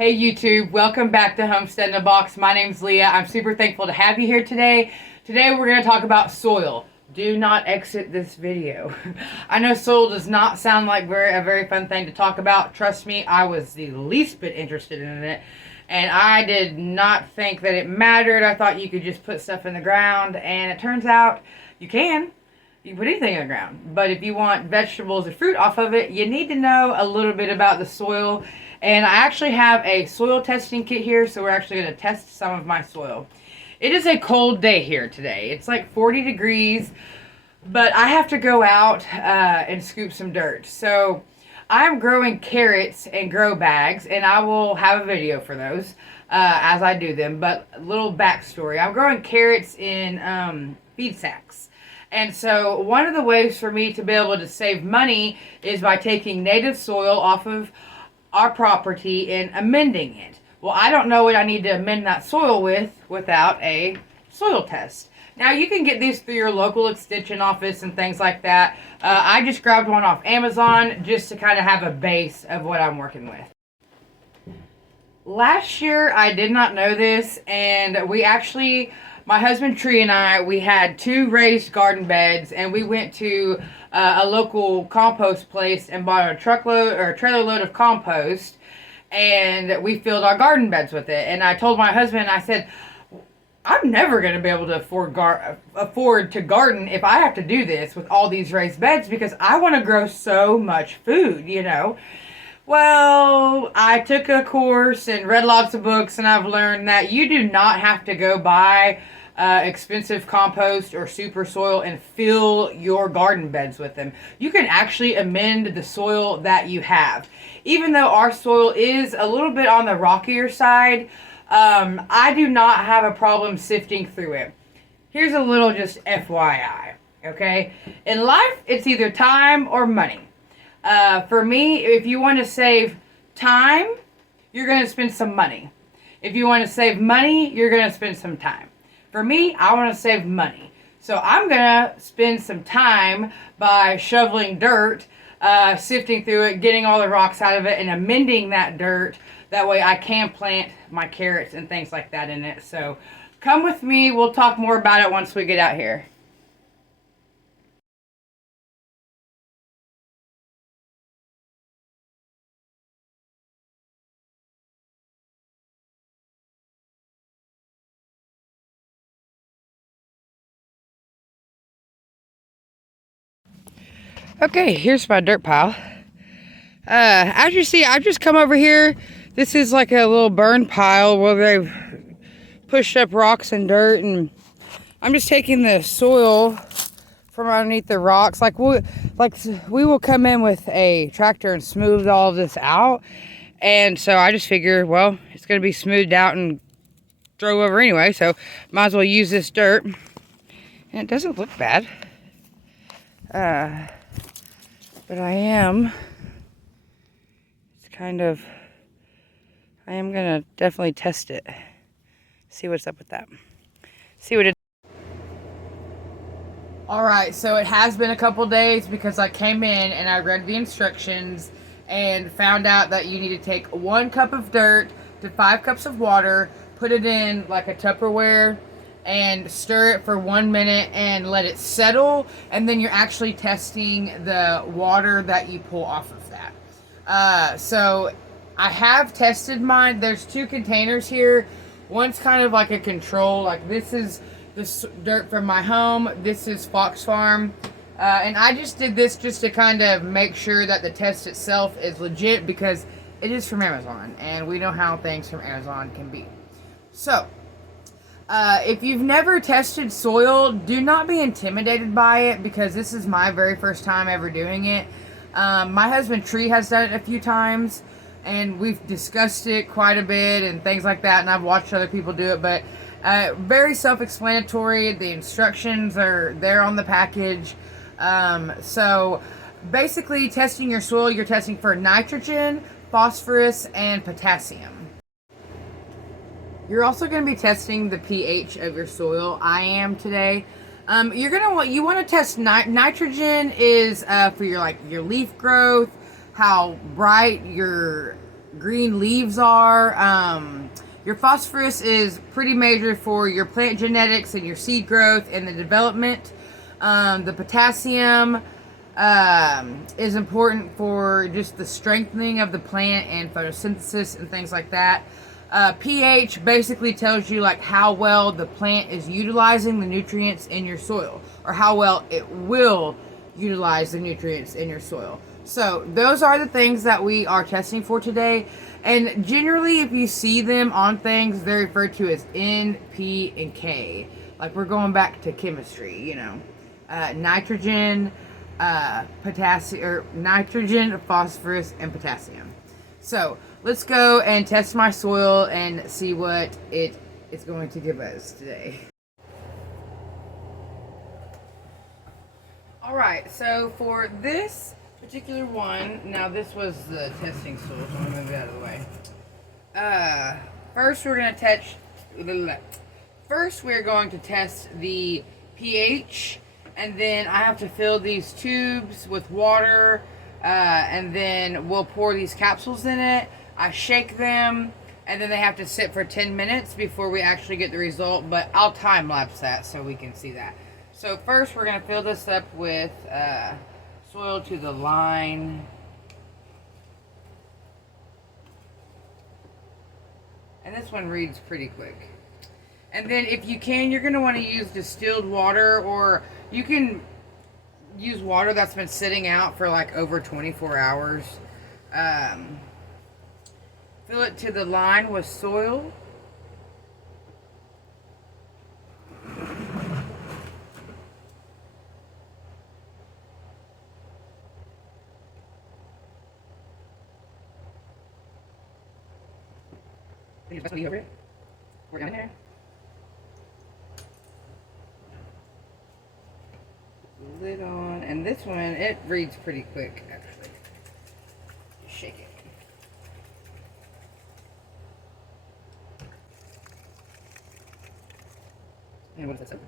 Hey YouTube, welcome back to Homestead in a Box. My name's Leah. I'm super thankful to have you here today. Today we're going to talk about soil. Do not exit this video. I know soil does not sound like a very fun thing to talk about. Trust me, I was the least bit interested in it. And I did not think that it mattered. I thought you could just put stuff in the ground. And it turns out you can. You can put anything in the ground. But if you want vegetables or fruit off of it, you need to know a little bit about the soil. And I actually have a soil testing kit here, so we're actually going to test some of my soil. It is a cold day here today. It's like 40 degrees, but I have to go out and scoop some dirt. So I'm growing carrots in grow bags, and I will have a video for those as I do them. But a little backstory. I'm growing carrots in feed sacks. And so one of the ways for me to be able to save money is by taking native soil off of our property and amending it. Well, I don't know what I need to amend that soil with without a soil test. Now, you can get these through your local extension office and things like that. I just grabbed one off Amazon just to kind of have a base of what I'm working with. Last year, I did not know this, and we actually, my husband Tree and I, we had 2 raised garden beds, and we went to a local compost place and bought a truckload or a trailer load of compost, and we filled our garden beds with it. And I told my husband, I said, I'm never going to be able to afford to garden if I have to do this with all these raised beds, because I want to grow so much food, you know. Well, I took a course and read lots of books, and I've learned that you do not have to go buy expensive compost or super soil and fill your garden beds with them. You can actually amend the soil that you have. Even though our soil is a little bit on the rockier side, I do not have a problem sifting through it. Here's a little just FYI, okay? In life, it's either time or money. For me, if you want to save time, you're going to spend some money. If you want to save money, you're going to spend some time. For me, I want to save money. So I'm going to spend some time by shoveling dirt, sifting through it, getting all the rocks out of it, and amending that dirt. That way I can plant my carrots and things like that in it. So come with me. We'll talk more about it once we get out here. Okay, here's my dirt pile. As you see, I've just come over here. This is like a little burn pile where they've pushed up rocks and dirt, and I'm just taking the soil from underneath the rocks. Like we will come in with a tractor and smooth all of this out. And so I just figure, well, it's going to be smoothed out and drove over anyway, so might as well use this dirt. And it doesn't look bad. But I am gonna definitely test it. See what's up with that. See what it. Alright, so it has been a couple days because I came in and I read the instructions and found out that you need to take 1 cup of dirt to 5 cups of water, put it in like a Tupperware, and stir it for 1 minute and let it settle, and then you're actually testing the water that you pull off of that. So I have tested mine. There's 2 containers here. One's kind of like a control, like this is the dirt from my home, this is Fox Farm, and I just did this just to kind of make sure that the test itself is legit, because it is from Amazon and we know how things from Amazon can be. So if you've never tested soil, do not be intimidated by it, because this is my very first time ever doing it. My husband Tree has done it a few times, and we've discussed it quite a bit and things like that, and I've watched other people do it, but very self-explanatory. The instructions are there on the package. So basically, testing your soil, you're testing for nitrogen, phosphorus, and potassium. You're also going to be testing the pH of your soil. I am today. You want to test nitrogen is for your leaf growth, how bright your green leaves are. Your phosphorus is pretty major for your plant genetics and your seed growth and the development. The potassium is important for just the strengthening of the plant and photosynthesis and things like that. pH basically tells you like how well the plant is utilizing the nutrients in your soil, or how well it will utilize the nutrients in your soil. So those are the things that we are testing for today. And generally, if you see them on things, they're referred to as N, P, and K. Like we're going back to chemistry, you know. Nitrogen, potassium, or nitrogen, phosphorus, and potassium. So let's go and test my soil and see what it is going to give us today. Alright, so for this particular one, now this was the testing soil, so I'm going to move it out of the way. First we're going to test the pH, and then I have to fill these tubes with water, and then we'll pour these capsules in it. I shake them, and then they have to sit for 10 minutes before we actually get the result, but I'll time lapse that so we can see that. So first we're going to fill this up with soil to the line. And this one reads pretty quick. And then if you can, you're going to want to use distilled water, or you can use water that's been sitting out for like over 24 hours. Fill it to the line with soil. You're supposed to be over it. We're down in there. Lid on, and this one, it reads pretty quick actually. Just shake it. And what does that say?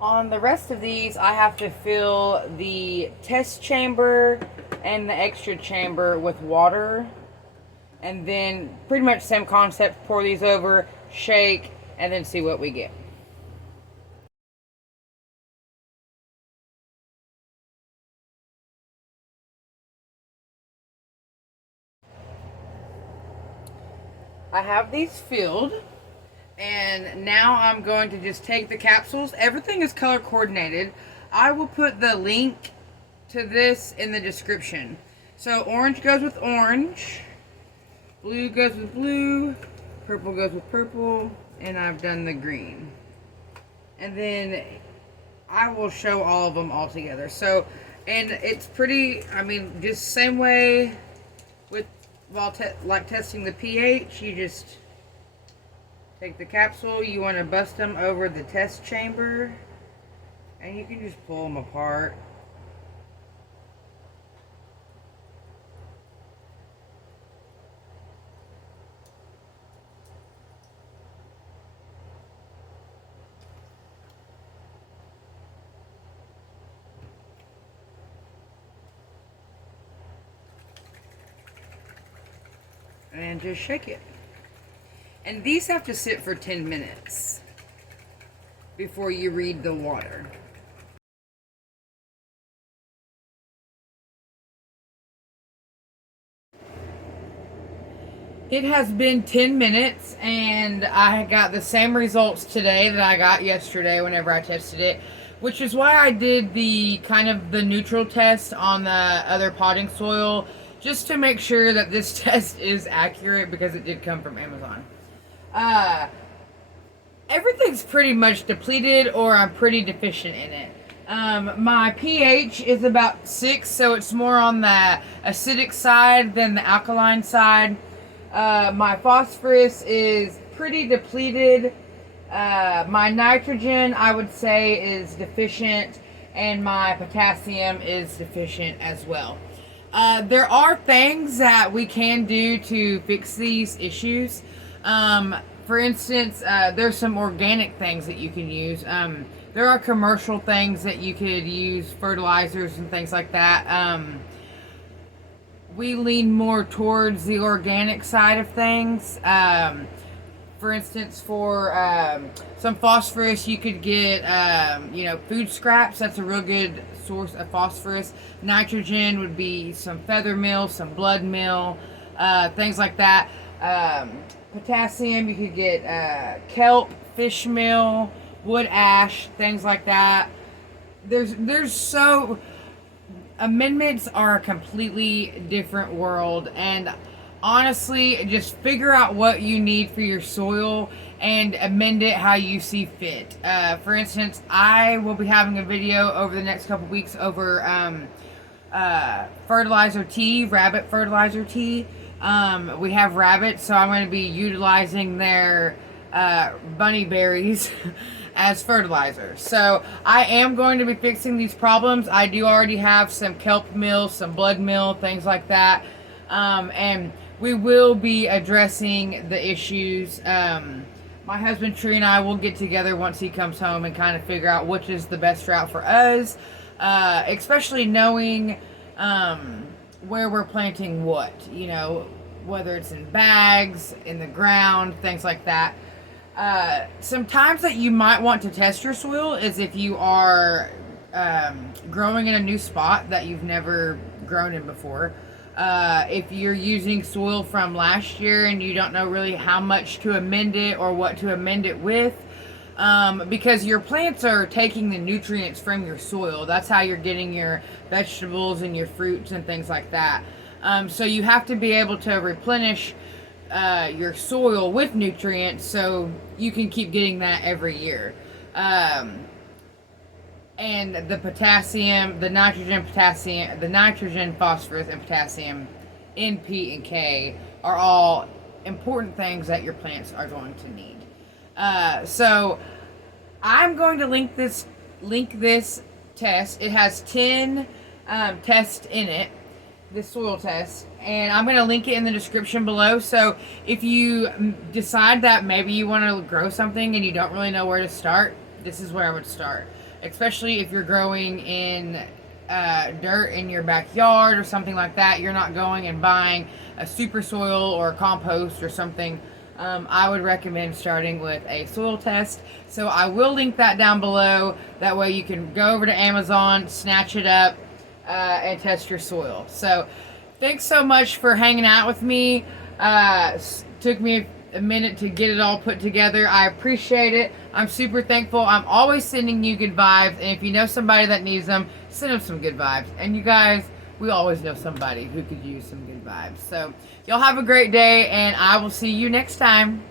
On the rest of these, I have to fill the test chamber and the extra chamber with water, and then pretty much same concept, pour these over, shake, and then see what we get. I have these filled, and now I'm going to just take the capsules. Everything is color coordinated. I will put the link to this in the description. So orange goes with orange, blue goes with blue, purple goes with purple, and I've done the green. And then I will show all of them all together. So, and it's pretty, I mean, just same way with while testing the pH, you just take the capsule, you want to bust them over the test chamber, and you can just pull them apart. And just shake it. And these have to sit for 10 minutes before you read the water. It has been 10 minutes, and I got the same results today that I got yesterday whenever I tested it, which is why I did the kind of the neutral test on the other potting soil, just to make sure that this test is accurate, because it did come from Amazon. Everything's pretty much depleted, or I'm pretty deficient in it. My pH is about 6, so it's more on the acidic side than the alkaline side. My phosphorus is pretty depleted. My nitrogen, I would say, is deficient, and my potassium is deficient as well. There are things that we can do to fix these issues. For instance, there's some organic things that you can use. There are commercial things that you could use, fertilizers and things like that. we lean more towards the organic side of things. For instance, for some phosphorus, you could get, food scraps. That's a real good source of phosphorus. Nitrogen would be some feather meal, some blood meal, things like that. Potassium, you could get kelp, fish meal, wood ash, things like that. There's so amendments are a completely different world, and honestly, just figure out what you need for your soil and amend it how you see fit. For instance, I will be having a video over the next couple weeks over fertilizer tea, rabbit fertilizer tea. We have rabbits, so I'm going to be utilizing their bunny berries as fertilizer. So I am going to be fixing these problems. I do already have some kelp meal, some blood meal, things like that. And we will be addressing the issues. My husband Tree and I will get together once he comes home and kind of figure out which is the best route for us, especially knowing where we're planting what, whether it's in bags, in the ground, things like that. Some times that you might want to test your soil is if you are growing in a new spot that you've never grown in before. If you're using soil from last year and you don't know really how much to amend it or what to amend it with, because your plants are taking the nutrients from your soil. That's how you're getting your vegetables and your fruits and things like that. So you have to be able to replenish your soil with nutrients so you can keep getting that every year. And the potassium, the nitrogen, phosphorus, and potassium, N, P, and K are all important things that your plants are going to need. So I'm going to link this test. It has 10 tests in it, this soil test, and I'm going to link it in the description below. So if you decide that maybe you want to grow something and you don't really know where to start, this is where I would start. Especially if you're growing in dirt in your backyard or something like that. You're not going and buying a super soil or a compost or something. I would recommend starting with a soil test. So I will link that down below. That way you can go over to Amazon, snatch it up, and test your soil. So thanks so much for hanging out with me. Took me a minute to get it all put together. I appreciate it. I'm super thankful. I'm always sending you good vibes, and if you know somebody that needs them, send them some good vibes. And you guys, we always know somebody who could use some good vibes. So y'all have a great day, and I will see you next time.